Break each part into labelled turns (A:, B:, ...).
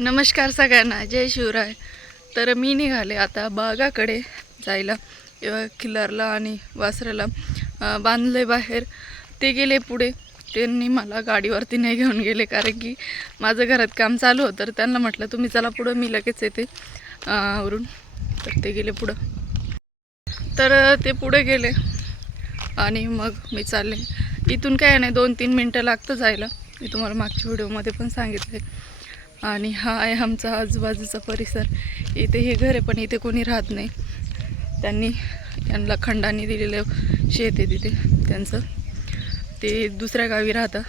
A: नमस्कार सगळ्यांना जय शिवराय. तर मी निघाले आता बागाकडे जायला किंवा खिल्लारला आणि वासराला बांधले बाहेर. ते गेले पुढे. त्यांनी मला गाडीवरती नाही घेऊन गेले कारण की माझं घरात काम चालू होतं. तर त्यांना म्हटलं तुम्ही चला पुढं मी लगेच येते आवरून तर ते गेले पुढं. तर ते पुढे गेले. आणि मग मी चालले. इथून काय नाही दोन तीन मिनटं लागतं जायला. मी तुम्हाला मागच्या व्हिडिओमध्ये पण सांगितले आणि हा आहे आमचा आजूबाजूचा परिसर. इथे हे घर आहे पण इथे कोणी राहत नाही. त्यांनी यांना खंडाने दिलेलं शेत आहे तिथे त्यांचं. ते दुसऱ्या गावी राहतं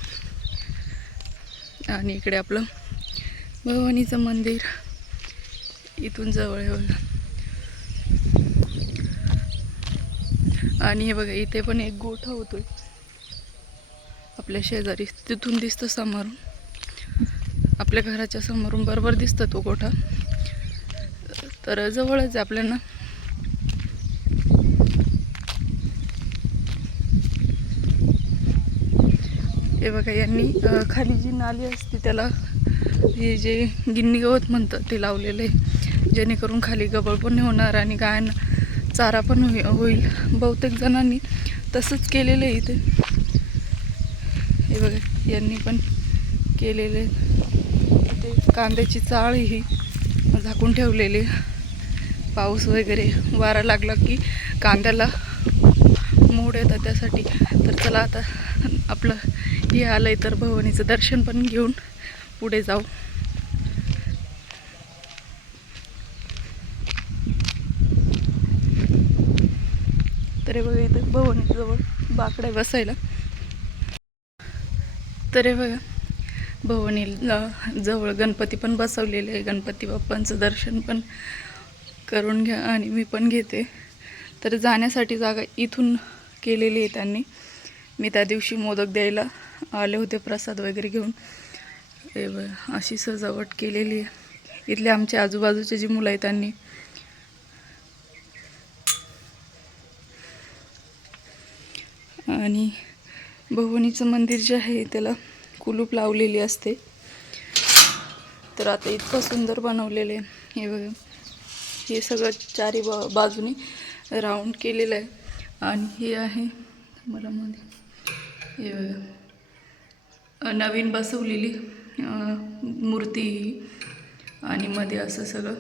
A: आणि इकडे आपलं भवानीचं मंदिर. इथून जवळ आहे आणि हे बघा इथे पण एक गोठा होतोय. आपल्या शेजारी तिथून दिसतं समोरून. आपल्या घराच्या समोरून बरोबर दिसतं तो गोठा. तर जवळच आहे आपल्याला. हे बघा यांनी खाली जी नाली असते त्याला हे जे गिन्नी गवत म्हणतात ते लावलेलं आहे. जेणेकरून खाली गबळ पण होणार आणि गायांना चारा पण होई होईल. बहुतेक जणांनी तसंच केलेलं आहे इथे. हे बघा यांनी पण केलेले ते कांद्याची चाळ ही झाकून ठेवलेली. पाऊस वगैरे वारा लागला की कांद्याला मोड येतात त्यासाठी. तर चला आता आपलं हे आलं तर भवानीचं दर्शन पण घेऊन पुढे जाऊ. तरी बघा इथं भवानीजवळ बाकड्या बसायला. तरी बघा. भवनीला जवळ गणपती पण बसवलेले आहे. गणपती बाप्पांचं दर्शन पण करून घ्या आणि मी पण घेते. तर जाण्यासाठी जागा इथून केलेली आहे त्यांनी. मी त्या दिवशी मोदक द्यायला आले होते प्रसाद वगैरे घेऊन. अशी सजावट केलेली आहे. इथले आमचे आजूबाजूचे जी मुलं आहेत त्यांनी. आणि भवानीचं मंदिर जे आहे त्याला कुलूप लावलेली असते. तर आता इतकं सुंदर बनवलेलं आहे. हे बघा. हे सगळं चारी बा बाजूनी राऊंड केलेलं आहे. आणि हे आहे मला मध्ये. हे बघा. नवीन बसवलेली मूर्ती ही. आणि मध्ये असं सगळं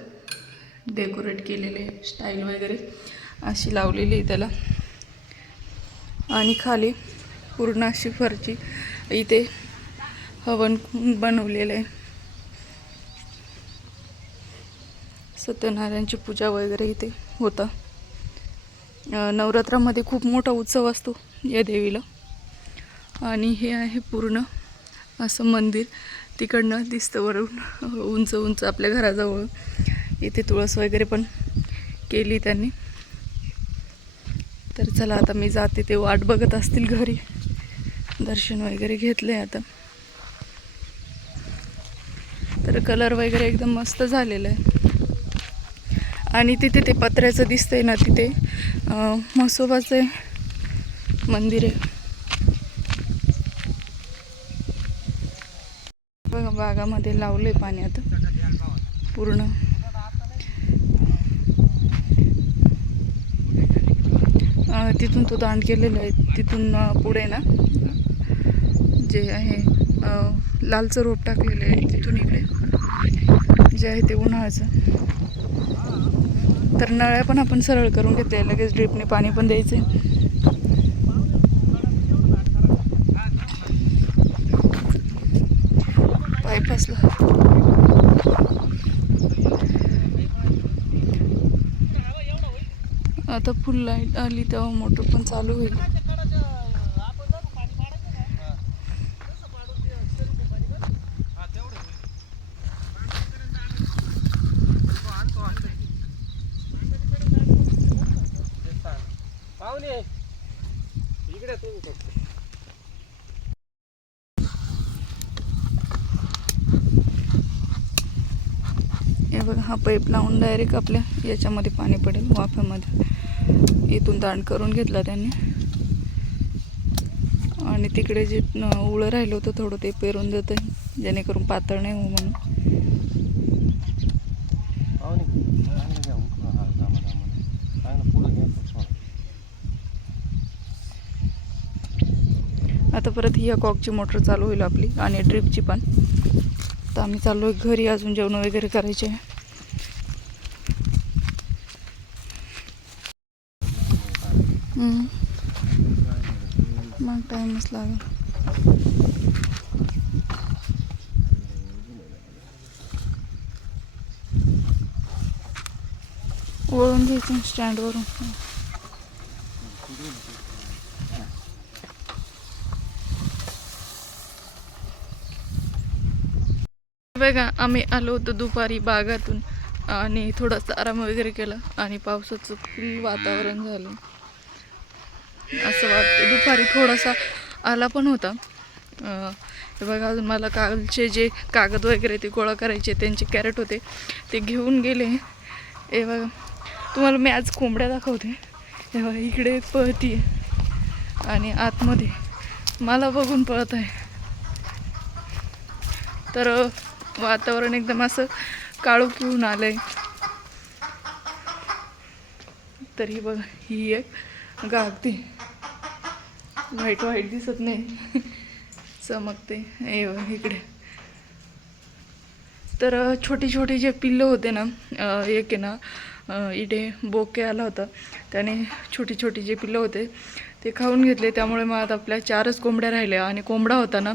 A: डेकोरेट केलेले स्टाईल वगैरे. अशी लावलेली आहे त्याला. आणि खाली पूर्ण अशी फरची इथे हवन बनवलेलं आहे. सत्यनारायणची पूजा वगैरे इथे होता. नवरात्रामध्ये खूप मोठा उत्सव असतो या देवीला. आणि हे आहे पूर्ण असं मंदिर. तिकडनं दिसतं वरून उंच उंच आपल्या घराजवळ. इथे तुळस वगैरे पण केली त्यांनी. तर चला आता मी जाते ते वाट बघत असतील घरी. दर्शन वगैरे घेतलं आहे आता. तर कलर वगैरे एकदम मस्त झालेलं आहे. आणि तिथे ते पत्र्याचं दिसतंय ना तिथे. अं, म्हसोबाचं मंदिर आहे. बघा बागामध्ये लावले पाणी आता. पूर्ण. तिथून तो दांड केलेला आहे. तिथून पुढे ना. जे आहे लालचं रोप टाकलेलं आहे तिथून इकडे. जे आहे ते उन्हाळ्याचं. तर नळ्या पण आपण सरळ करून घेतल्या लगेच ड्रिपने पाणी पण द्यायचे. पाईप असला. आता फुल लाइट आली तेव्हा मोटर पण चालू होईल. हा पाईप लावून डायरेक्ट आपल्या याच्यामध्ये पाणी पडेल वाफ्यामध्ये इथून दांड करून घेतला त्यांनी. आणि तिकडे जे उळं राहिलं होतं थोडं ते पेरून जातं जेणेकरून पातळ नाही हो म्हणून आता परत ही या कॉकची मोटर चालू होईल आपली आणि ड्रिपची पण. तर आम्ही चाललो आहे घरी अजून जेवण वगैरे करायचे मग टाईमच लागेल वळून घ्यायचं स्टँडवरून बघा आम्ही आलो होतो दुपारी बागातून आणि थोडासा आराम वगैरे केला आणि पावसाचं फुल वातावरण झालं. असं वाटतं दुपारी थोडासा आला पण होता. हे बघा अजून मला कालचे जे कागद वगैरे ते गोळा करायचे त्यांचे कॅरेट होते ते घेऊन गेले. हे बघा तुम्हाला मी आज कोंबड्या दाखवते. हे बघा इकडे एक पळती आणि आतमध्ये मला बघून पळत आहे तर वातावरण एकदम असं काळू पिऊन आलं आहे तरी बघा ही एक गागते. व्हाईट व्हाईट दिसत नाही. चमकते. हे इकडे. तर छोटे छोटी छोटी जे पिल्लं होते ना एक आहे ना इथे बोके आला होता. त्याने छोटी छोटी जे पिल्लं होते ते खाऊन घेतले. त्यामुळे मग आता आपल्या चारच कोंबड्या राहिल्या. आणि कोंबडा होता ना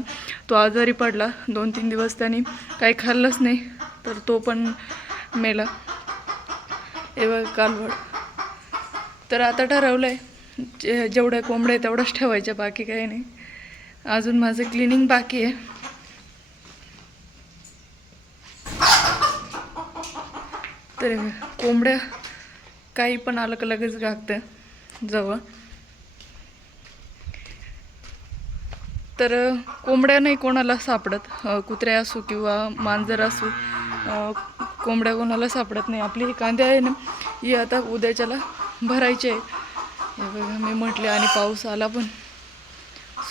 A: तो आजारी पडला. दोन तीन दिवस त्याने काही खाल्लंच नाही. तर तो पण मेला. एवढं कालवड. तर आता ठरवलं आहे जे जेवढ्या कोंबड्या आहे तेवढंच ठेवायच्या बाकी काही नाही. अजून माझं क्लिनिंग बाकी आहे. तर कोंबड्या काही पण आलं का लगेच गागतं जवळ. तर कोंबड्या नाही कोणाला सापडत. कुत्र्या असू किंवा मांजर असो कोंबड्या कोणाला सापडत नाही. आपली ही कांदे आहे ना ही आता उद्याच्याला भरायची आहे. हे बघा मी म्हटले आणि पाऊस आला पण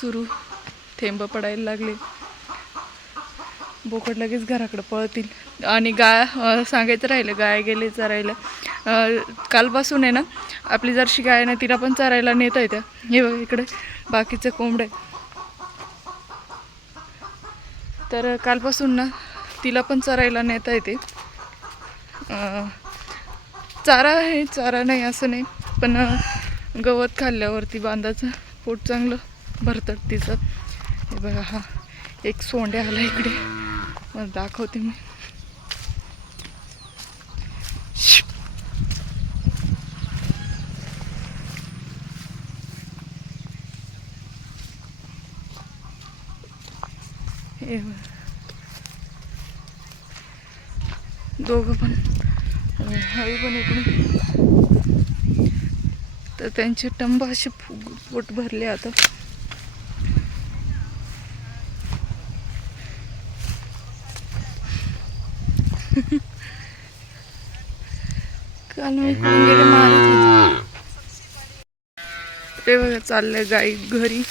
A: सुरू. थेंब पडायला लागले. बोकड लगेच घराकडे पळतील. आणि गाय सांगायचं राहिलं गाय गेले चरायला. कालपासून आहे ना आपली जरशी गाय आहे ना तिला पण चरायला नेता येत्या हे बघ इकडे बाकीचं कोंबड आहे. तर कालपासून ना तिला पण चरायला नेता येते चारा आहे चारा नाही असं नाही. पण गवत खाल्ल्यावरती बांधाचं पोट चांगलं भरतात तिचं. हे बघा हा एक सोंड्या आला इकडे. मग दाखवते मी. हे दोघं पण. हवी पण इकडून. तर त्यांचे टंब असे पोट भरले आता. काल मी गेले मारत ते बघा चाललंय गाई घरी.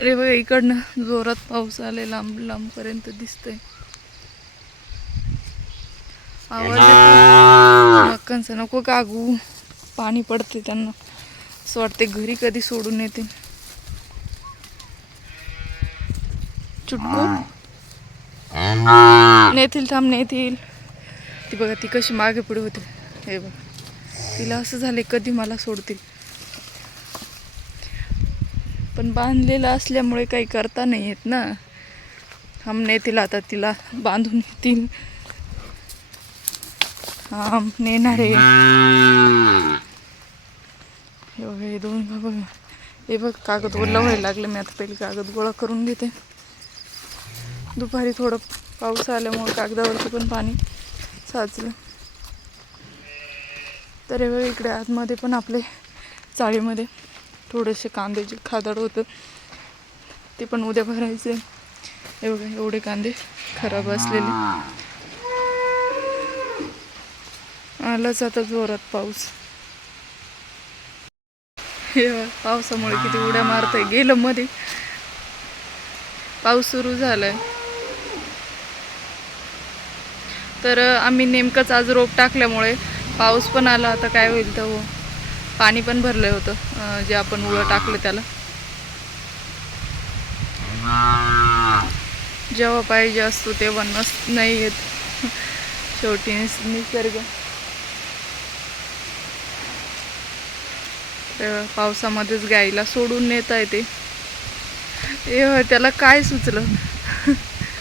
A: अरे बघा इकडनं जोरात पाऊस आले लांब लांबपर्यंत दिसतंय. आवाज येतो मक्कांचा नको कागू. पाणी पडते त्यांना. असं वाटते घरी कधी सोडून येते. चुटकू? नेतील थांब नेतील ती बघा ती कशी मागे पुढे होते. हे बघ. तिला असं झाले कधी मला सोडतील. पण बांधलेलं असल्यामुळे काही करता नाही येत ना. हम नेतील आता तिला. बांधून येतील. नेणार आहे. हे. दोन बघ हे बघ कागद ओला व्हायला लागलं. मी आता पहिले कागद गोळा करून घेते. दुपारी थोडं पाऊस आल्यामुळे कागदावरती पण पाणी साचलं. तर हे बघा इकडे आतमध्ये पण आपले चाळीमध्ये थोडेसे कांद्याचे खादड होतं ते पण उद्या भरायचे. हे बघा एवढे कांदे खराब असलेले. आलाच आता जोरात पाऊस. हे पावसामुळे किती उड्या मारताय. गेलं मध्ये पाऊस सुरू झालाय. तर आम्ही नेमकंच आज रोप टाकल्यामुळे पाऊस पण आला. आता काय होईल तर हो. पाणी पण भरलं होतं जे आपण उळं टाकलं त्याला. जेव्हा पाहिजे असतो तेव्हा नस नाही येत. शेवटी निस- निसर्ग. तर पावसामध्येच गाईला सोडून नेता येते ए त्याला काय सुचलं?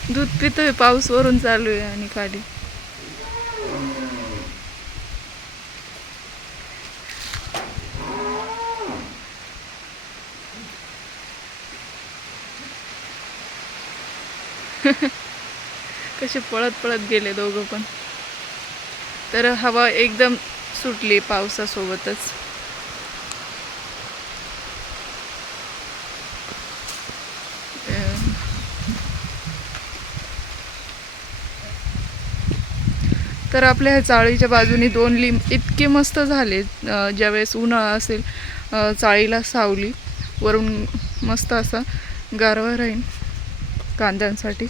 A: दूध पितोय पाऊस वरून चालू आहे आणि खाली. कसे पळत पळत गेले दोघं पण. तर हवा एकदम सुटली पावसासोबतच. तर आपल्या ह्या चाळीच्या बाजूनी दोन लिंब इतके मस्त झाले ज्यावेळेस उन्हाळा असेल चाळीला सावली. वरून मस्त असा गारवा राहील कांद्यांसाठी.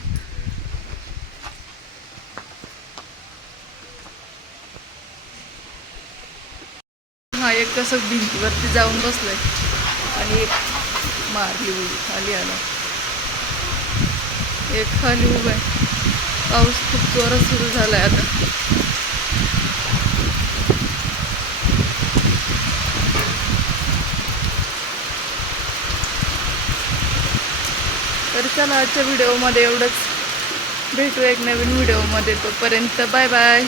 A: हा एक कसं भिंतीवरती जाऊन बसलाय. आणि एक मारली उडी खाली आला. एक खाली उभा आहे. पाऊस खूप जोरात सुरू झाला आहे आता. तर चला आजच्या व्हिडिओमध्ये एवढंच. भेटू एक नवीन व्हिडिओमध्ये तोपर्यंत बाय बाय